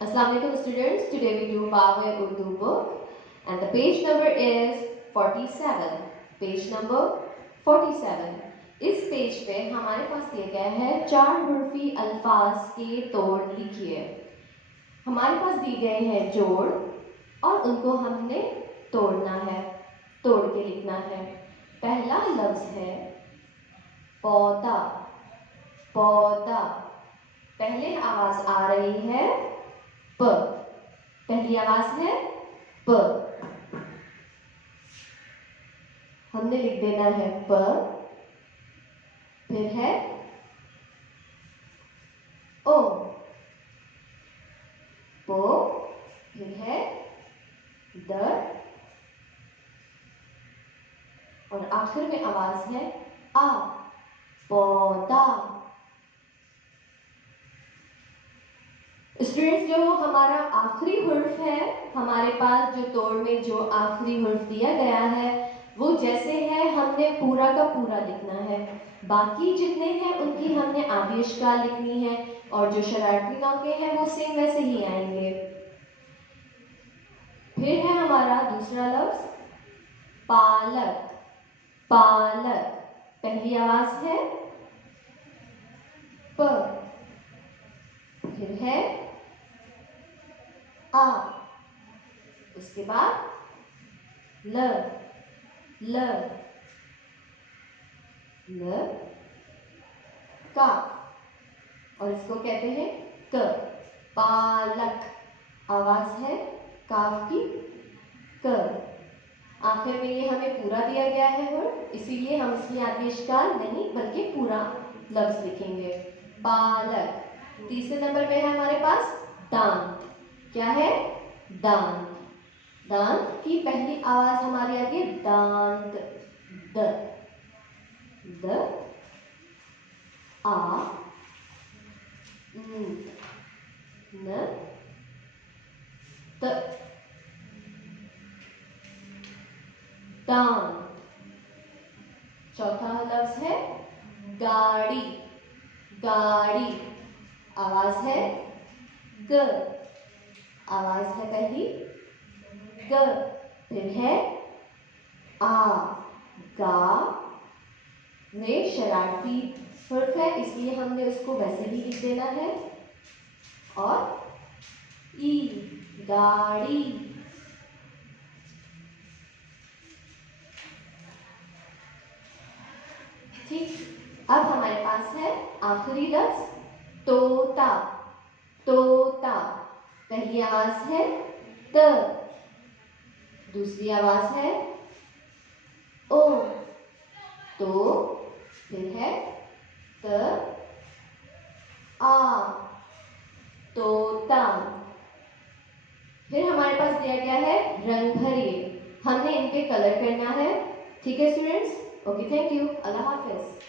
Assalamualaikum students. Today we do Power Urdu book and the page number is 47. Page number 47. इस page पे हमारे पास दिया गया है 4 हुर्फी अल्फाज के तोड़ लिखिए। हमारे पास दिए गए हैं जोड़ और उनको हमने तोड़ना है, तोड़ के लिखना है। पहला लफ्ज है पौधा। पौधा पहले आवाज आ रही है प, पहली आवाज है प, हमने लिख देना है प। फिर है ओ, पो, फिर है द और आखिर में आवाज है आ, पौधा। स्टूडेंट्स, जो हमारा आखिरी हुर्फ है, हमारे पास जो तोड़ में जो आखिरी हुर्फ दिया गया है वो जैसे है हमने पूरा का पूरा लिखना है। बाकी जितने हैं उनकी हमने आधी इश्काल लिखनी है और जो शरारती नौके हैं वो सेम वैसे ही आएंगे। फिर है हमारा दूसरा लफ्ज पालक। पालक पहली आवाज है प, फिर है आ, उसके बाद ल, ल, ल, का और इसको कहते हैं क। पालक आवाज है काफ की क। आखिर में ये हमें पूरा दिया गया है वर्ड, इसीलिए हम इसकी आगे इश्काल नहीं बल्कि पूरा लफ्ज लिखेंगे। पालक। तीसरे नंबर पे है हमारे पास दांत। क्या है? दांत। दांत की पहली आवाज हमारी आती है दांत, द, द, आ, न, त, दांत। चौथा लफ्ज है गाड़ी। गाड़ी आवाज है ग, आवाज है पहली ग, फिर है आ, गा में शरारती हुर्फ है इसलिए हमने उसको वैसे ही लिख देना है और ई, गाड़ी। ठीक, अब हमारे पास है आखिरी लफ्ज तोता। तोता पहली आवाज है त, दूसरी आवाज है ओ, तो, फिर है त, आ, तोता। फिर हमारे पास दिया गया है रंग भरिए, हमने इन पे कलर करना है। ठीक है students? Okay, thank you, Allah Hafiz.